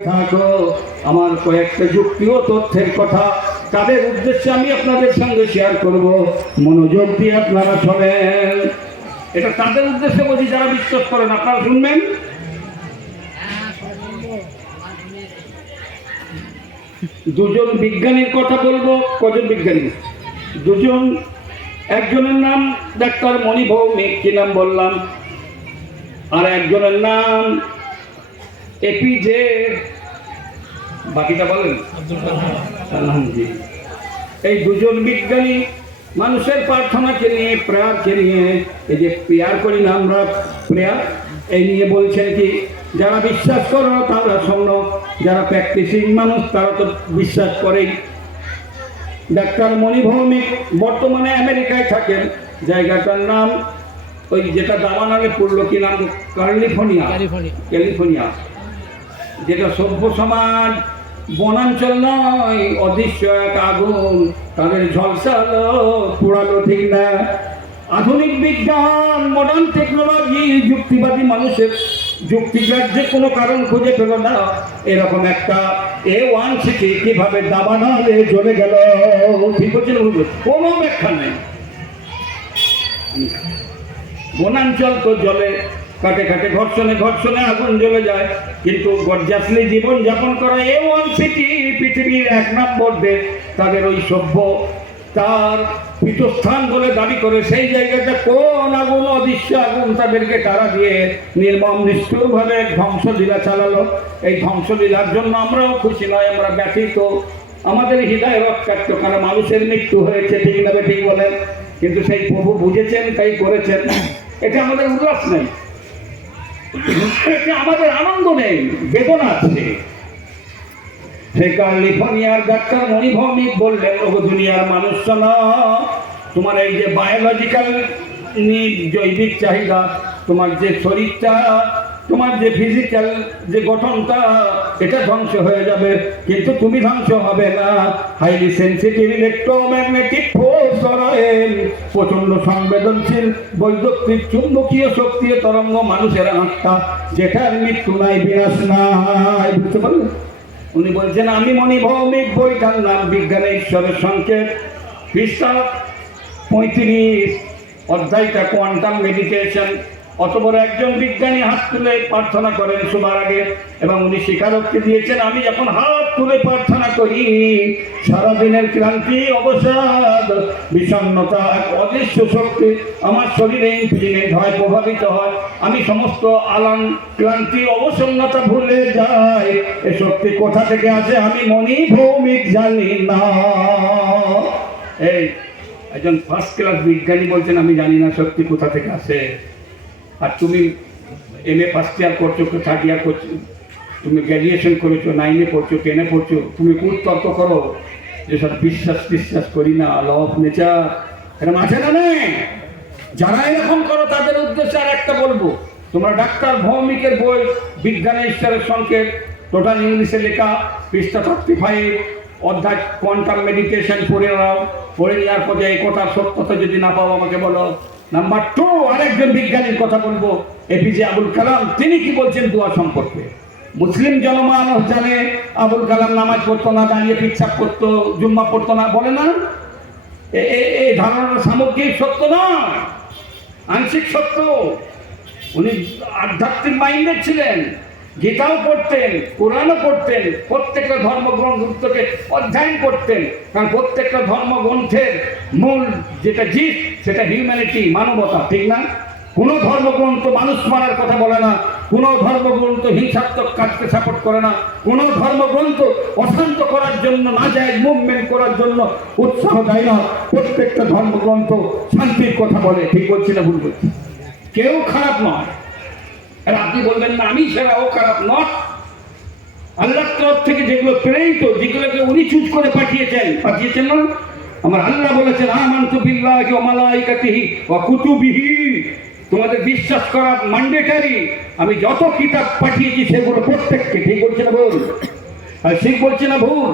থাকো আমার কয়েকটা যুক্তি ও তথ্যের কথা তাদের উদ্দেশ্যে আমি আপনাদের সঙ্গে শেয়ার করব। মনোযোগ দিয়ে আপনারা শোনেন। এটা তাদের উদ্দেশ্যে বলছি যারা বিশ্বাস করেন, আপনারা শুনবেন। দুজন বিজ্ঞানীর কথা বলবো। কজন বিজ্ঞানী? দুজন। একজনের নাম ডাক্তার মণি ভৌমিক, কি নাম বললাম? আর একজনের নাম এপিজে, বাকিটা বলেন। এই দুজন বিজ্ঞানী মানুষের প্রার্থনাকে নিয়ে, প্রেয়ারকে নিয়ে, এই যে প্রেয়ার করি না আমরা, প্রেয়ার, এই নিয়ে বলছেন কি যারা বিশ্বাস করো তারা শোনো, যারা প্র্যাকটিসিং মানুষ তারা তো বিশ্বাস করেই। ডাক্তার মণি ভৌমিক বর্তমানে আমেরিকায় থাকেন। জায়গাটার নাম ওই যেটা দাবানলে পড়লো, কি নাম? ক্যালিফোর্নিয়া। যেটা সভ্য সমাজ, বনাঞ্চল নয়, অদৃশ্য এক আগুন তাদের ঝলসালো পুরালো, ঠিক না? আধুনিক বিজ্ঞান, মডার্ন টেকনোলজি, যুক্তিবাদী মানুষের যুক্তিগ্রাহ্যে কোনো কারণ খুঁজে পেল না। এরকম একটা A1 সিটি কিভাবে দাবানলে জ্বলে গেল, ঠিক হচ্ছে না? কোনো ব্যাখ্যা নেই। বনাঞ্চল তো জলে কাটে কাটে, ঘর্ষণে আগুন জ্বলে যায়, কিন্তু গর্জাসলি জীবন যাপন করা A1 সিটি পৃথিবীর 1 নম্বর দেশ, তাদের ওই সভ্য তার পীঠস্থান বলে দাবি করে। সেই জায়গাটা কোন আগুন? অদৃশ্য আগুন তাদেরকে তারা দিয়ে নির্মম নিষ্ঠুরভাবে ধ্বংসলীলা চালালো। এই ধ্বংসলীলার জন্য আমরাও খুশি নয়, আমরা ব্যথিত। আমাদের হৃদয় রক্তাক্ত, কারণ মানুষের মৃত্যু হয়েছে, ঠিক না? ঠিক বলেন। কিন্তু সেই প্রভু বুঝেছেন, তাই করেছেন। এটা আমাদের উল্লাস নেই, এটা আমাদের আনন্দ নেই, বেদনা আছে। সেই ক্যালিফোর্নিয়ার ডাক্তার মণি ভৌমিক বললেন, ওগো দুনিয়ার মানুষ শোনো, তোমার এই যে বায়োলজিক্যাল নিড, জৈবিক চাহিদা, তোমার যে শরীরটা, তোমার যে ফিজিক্যাল যে গঠনটা, এটা ধ্বংস হয়ে যাবে, কিন্তু তুমি ধ্বংস হবে না। হাইলি সেন্সিটিভ ইলেকট্রোম্যাগনেটিক ফোর্স, প্রচন্ড সংবেদনশীল বৈদ্যুতিক চুম্বকীয় শক্তি তরঙ্গ মানুষের আত্মা, যেটার মৃত্যু নাই, বিনাশ নাই। বুঝতে পারলেন? উনি বলছেন, আমি মণি ভৌমিক, বইটার নাম বিজ্ঞানে ঈশ্বরের সংকেত, পৃষ্ঠা 35, অধ্যায়টা কোয়ান্টাম মেডিটেশন। অত বড় একজন বিজ্ঞানী হাত তুলে প্রার্থনা করেন শোবার আগে, এবং উনি স্বীকারোক্তি দিয়েছেন, আমি যখন হাত তুলে প্রার্থনা করি, সারাদিনের ক্লান্তি, অবসাদ, বিষণ্ণতা, এক অদৃশ্য শক্তি আমার শরীরে ইনফ্লিমেন্ট হয়, প্রভাবিত হয়। আমি সমস্ত আলান ক্লান্তি, অবসন্নতা ভুলে যাই। এ শক্তি কোথা থেকে আসে আমি মণি ভৌমিক জানি না। এই একজন ফার্স্ট ক্লাস বিজ্ঞানী বলছেন, আমি জানি না শক্তি কোথা থেকে আসে। আর তুমি MA ফার্স্ট ইয়ার করছো, থার্ড ইয়ার করছো, তুমি গ্র্যাজুয়েশন করেছো, 9-এ পড়ছো, 10-এ পড়ছো, তুমি খুব তর্ক করো যে সব বিশ্বাস করি না, ল অফ নেচার, এরকম আছে না? নেই। যারা এরকম করো তাদের উদ্দেশ্যে আর একটা বলবো, তোমরা ডাক্তার ভৌমিকের বই বিজ্ঞানের ঈশ্বরের সংকেত, টোটাল ইংলিশে লেখা, পৃষ্ঠা 35, অধ্যায় কোয়ান্টাম মেডিটেশন পড়ে নাও। পড়ে নেওয়ার পরে এই কথার সত্যতা যদি না পাও আমাকে বলো। নাম্বার 2, আরেকজন বিজ্ঞানীর কথা বলবো, APJ আবুল কালাম। তিনি কি বলছেন দোয়া সম্পর্কে? মুসলিম জনমানস জানে আবুল কালাম নামাজ পড়তো না, দাঁড়িয়ে পিচ্ছাপ করতো, জুম্মা পড়তো না, বলে না? এই ধারণার সামগ্রিক সত্য নয়, আংশিক সত্য। উনি আধ্যাত্মিক মাইন্ডেড ছিলেন, গীতাও পড়তেন, কোরআনও পড়তেন, প্রত্যেকটা ধর্মগ্রন্থকে অধ্যয়ন করতেন, কারণ প্রত্যেকটা ধর্মগ্রন্থের মূল যেটা জিত, সেটা হিউম্যানিটি, মানবতা, ঠিক না? কোনো ধর্মগ্রন্থ মানুষ মারার কথা বলে না, কোনো ধর্মগ্রন্থ হিংসাত্মক কাজকে সাপোর্ট করে না, কোনো ধর্মগ্রন্থ অশান্ত করার জন্য, না যায় মুভমেন্ট করার জন্য উৎসাহ দেয় না। প্রত্যেকটা ধর্মগ্রন্থ শান্তির কথা বলে, ঠিক বলছি না ভুল বলছি? কেউ খারাপ নয়। আর আপনি বলবেন না আমি সেরা, ও খারাপ নয়। আল্লাহর তরফ থেকে যেগুলো প্রেরিত, যেগুলোকে উনি চুজ করে পাঠিয়েছেন না? আমার আল্লাহ বলেছেন, আমানতু বিল্লাহি ওয়া মালাইকাতিহি ওয়া কুতুবিহি, তোমাদের বিশ্বাস করা ম্যান্ডেটরি। আমি যত কিতাব পাঠিয়েছি সেগুলো প্রত্যেককে, ঠিক বলছি না ভুল? আর ঠিক বলছি না ভুল?